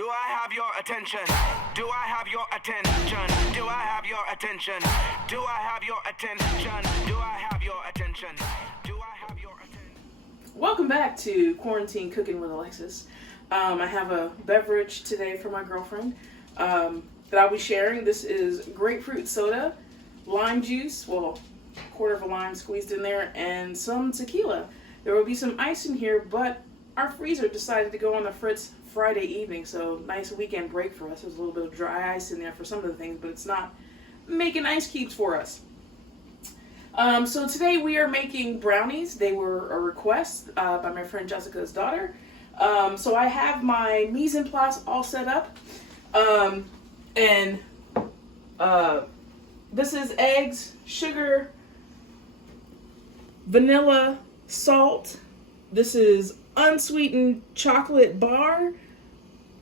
Do I have your attention? Do I have your attention? Do I have your attention? Do I have your attention? Do I have your attention? Do I have your attention? Welcome back to Quarantine Cooking with Alexis. I have a beverage today for my girlfriend that I'll be sharing. This is grapefruit soda, lime juice, well, a quarter of a lime squeezed in there, and some tequila. There will be some ice in here, but our freezer decided to go on the fritz Friday evening, so nice weekend break for us. There's a little bit of dry ice in there for some of the things, but it's not making ice cubes for us. So today we are making brownies. They were a request by my friend Jessica's daughter. So I have my mise en place all set up. This is eggs, sugar, vanilla, salt. This is unsweetened chocolate bar,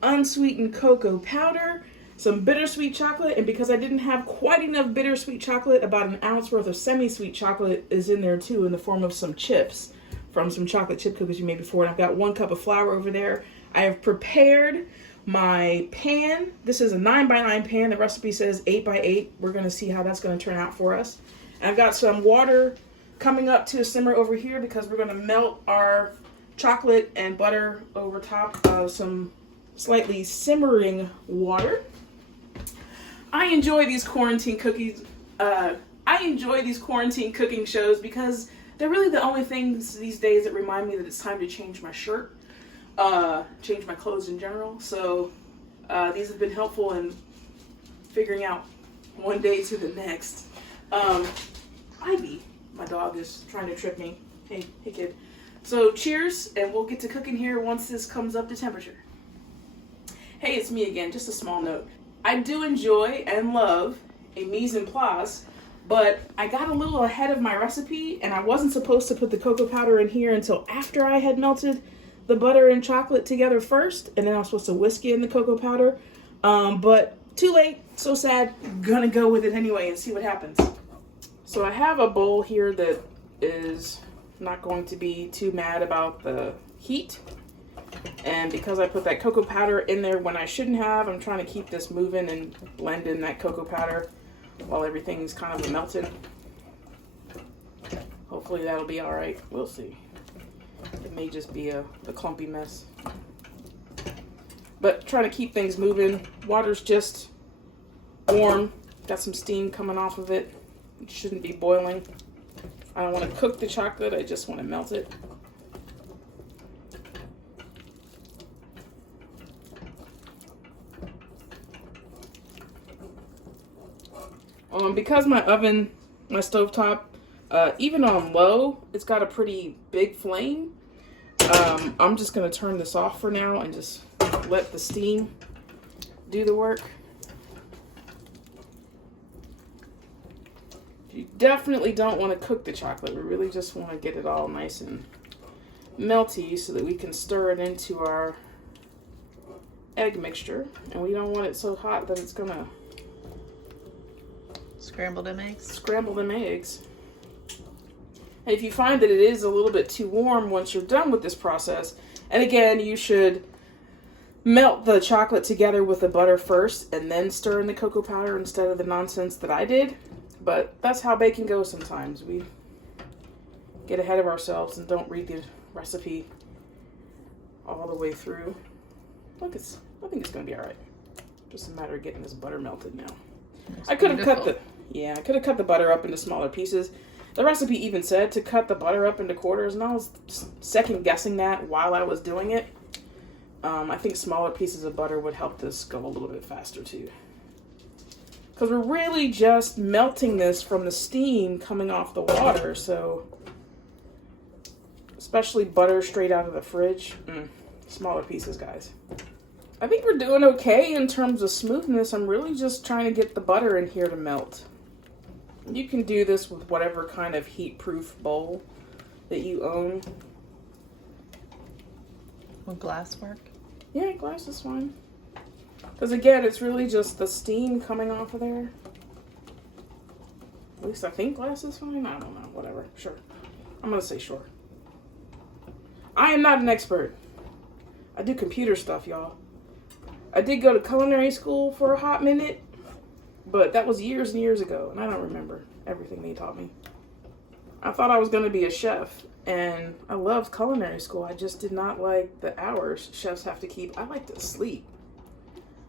unsweetened cocoa powder, some bittersweet chocolate, and because I didn't have quite enough bittersweet chocolate, about an ounce worth of semi-sweet chocolate is in there too in the form of some chips from some chocolate chip cookies you made before. And I've got 1 cup of flour over there. I have prepared my pan. This is a 9x9 pan. The recipe says 8x8. We're going to see how that's going to turn out for us. And I've got some water coming up to a simmer over here because we're going to melt our chocolate and butter over top of some slightly simmering water. I enjoy these quarantine cookies. I enjoy these quarantine cooking shows because they're really the only things these days that remind me that it's time to change my shirt, change my clothes in general. So these have been helpful in figuring out one day to the next. Ivy, my dog, is trying to trip me. Hey kid. So cheers, and we'll get to cooking here once this comes up to temperature. Hey, it's me again, just a small note. I do enjoy and love a mise en place, but I got a little ahead of my recipe, and I wasn't supposed to put the cocoa powder in here until after I had melted the butter and chocolate together first, and then I was supposed to whisk in the cocoa powder. But too late, so sad, gonna go with it anyway and see what happens. So I have a bowl here that is not going to be too mad about the heat. And because I put that cocoa powder in there when I shouldn't have, I'm trying to keep this moving and blend in that cocoa powder while everything's kind of melted. Hopefully that'll be all right. We'll see. It may just be a clumpy mess. But trying to keep things moving. Water's just warm. Got some steam coming off of it. It shouldn't be boiling. I don't want to cook the chocolate, I just want to melt it. Because my oven, my stovetop, even on low, it's got a pretty big flame. I'm just going to turn this off for now and just let the steam do the work. You definitely don't want to cook the chocolate. We really just want to get it all nice and melty so that we can stir it into our egg mixture. And we don't want it so hot that it's going to scramble them eggs. Scramble them eggs. And if you find that it is a little bit too warm once you're done with this process, and again, you should melt the chocolate together with the butter first and then stir in the cocoa powder instead of the nonsense that I did. But that's how baking goes sometimes. We get ahead of ourselves and don't read the recipe all the way through. Look, I think it's going to be all right. Just a matter of getting this butter melted now. I could have cut the butter up into smaller pieces. The recipe even said to cut the butter up into quarters, and I was second guessing that while I was doing it. I think smaller pieces of butter would help this go a little bit faster too. Because we're really just melting this from the steam coming off the water, so especially butter straight out of the fridge. Smaller pieces, guys. I think we're doing okay in terms of smoothness. I'm really just trying to get the butter in here to melt. You can do this with whatever kind of heat-proof bowl that you own. Will glass work? Yeah, glass is fine. Because again, it's really just the steam coming off of there. At least I think glass is fine. I don't know. Whatever. Sure. I'm going to say sure. I am not an expert. I do computer stuff, y'all. I did go to culinary school for a hot minute, but that was years and years ago, and I don't remember everything they taught me. I thought I was going to be a chef, and I loved culinary school. I just did not like the hours chefs have to keep. I like to sleep.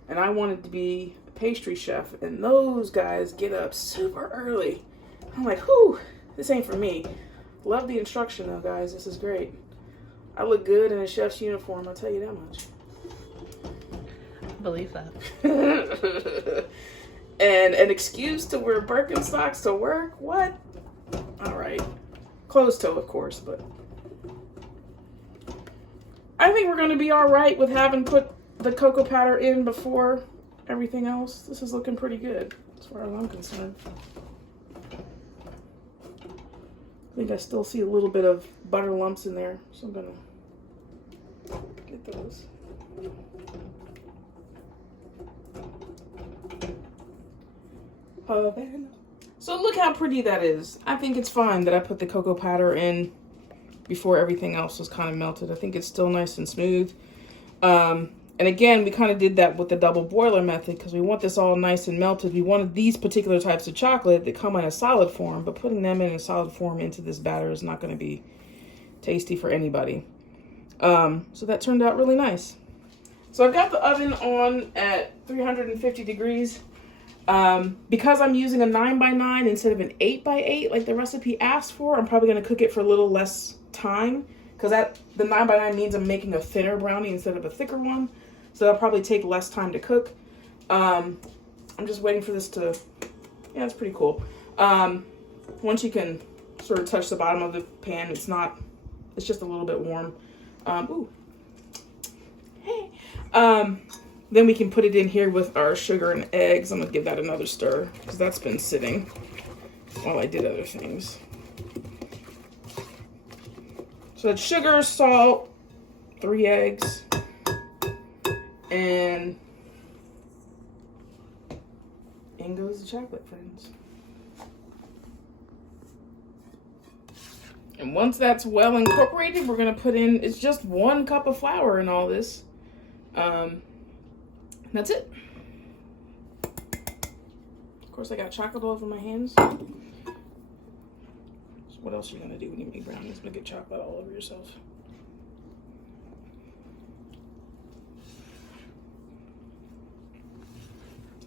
And I wanted to be a pastry chef, and those guys get up super early. I'm like, whew, this ain't for me. Love the instruction though, guys. This is great. I look good in a chef's uniform, I'll tell you that much. I believe that. And an excuse to wear Birkenstocks to work? What? All right. Closed toe, of course, but I think we're going to be all right with having put the cocoa powder in before everything else. This is looking pretty good as far as I'm concerned. I think I still see a little bit of butter lumps in there, so I'm going to get those. So look how pretty that is. I think it's fine that I put the cocoa powder in before everything else was kind of melted. I think it's still nice and smooth. And again, we kind of did that with the double boiler method because we want this all nice and melted. We wanted these particular types of chocolate that come in a solid form, but putting them in a solid form into this batter is not going to be tasty for anybody. So that turned out really nice. So I've got the oven on at 350 degrees. Because I'm using a 9x9 instead of an 8x8 like the recipe asked for, I'm probably going to cook it for a little less time because the 9x9 means I'm making a thinner brownie instead of a thicker one. So that'll probably take less time to cook. I'm just waiting for this to, yeah, it's pretty cool. Once you can sort of touch the bottom of the pan, it's just a little bit warm. Then we can put it in here with our sugar and eggs. I'm going to give that another stir because that's been sitting while I did other things. So that's sugar, salt, 3 eggs, and in goes the chocolate, friends. And once that's well incorporated, we're going to put in, it's just 1 cup of flour in all this. That's it. Of course, I got chocolate all over my hands. So what else are you gonna do when you make brownies? Gonna get chocolate all over yourself.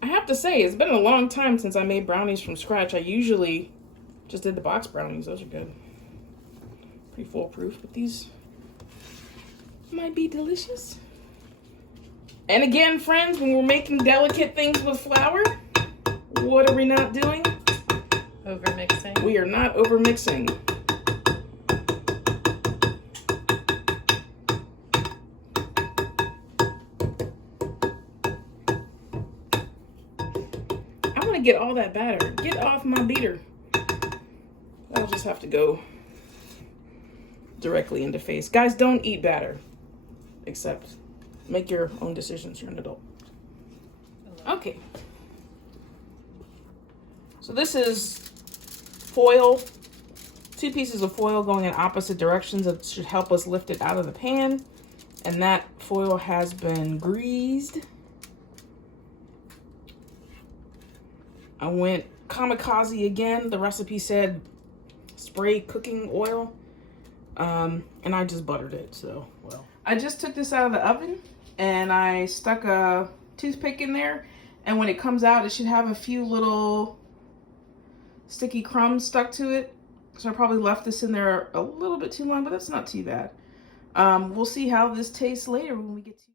I have to say, it's been a long time since I made brownies from scratch. I usually just did the box brownies. Those are good. Pretty foolproof, but these might be delicious. And again, friends, when we're making delicate things with flour, what are we not doing? Overmixing. We are not overmixing. I want to get all that batter. Get off my beater. I'll just have to go directly into face. Guys, don't eat batter. Except make your own decisions. You're an adult. Okay. So this is foil. 2 pieces of foil going in opposite directions. That should help us lift it out of the pan. And that foil has been greased. I went kamikaze again. The recipe said spray cooking oil. And I just buttered it, so, well. I just took this out of the oven and I stuck a toothpick in there, and when it comes out, it should have a few little sticky crumbs stuck to it. So I probably left this in there a little bit too long, but that's not too bad. We'll see how this tastes later when we get to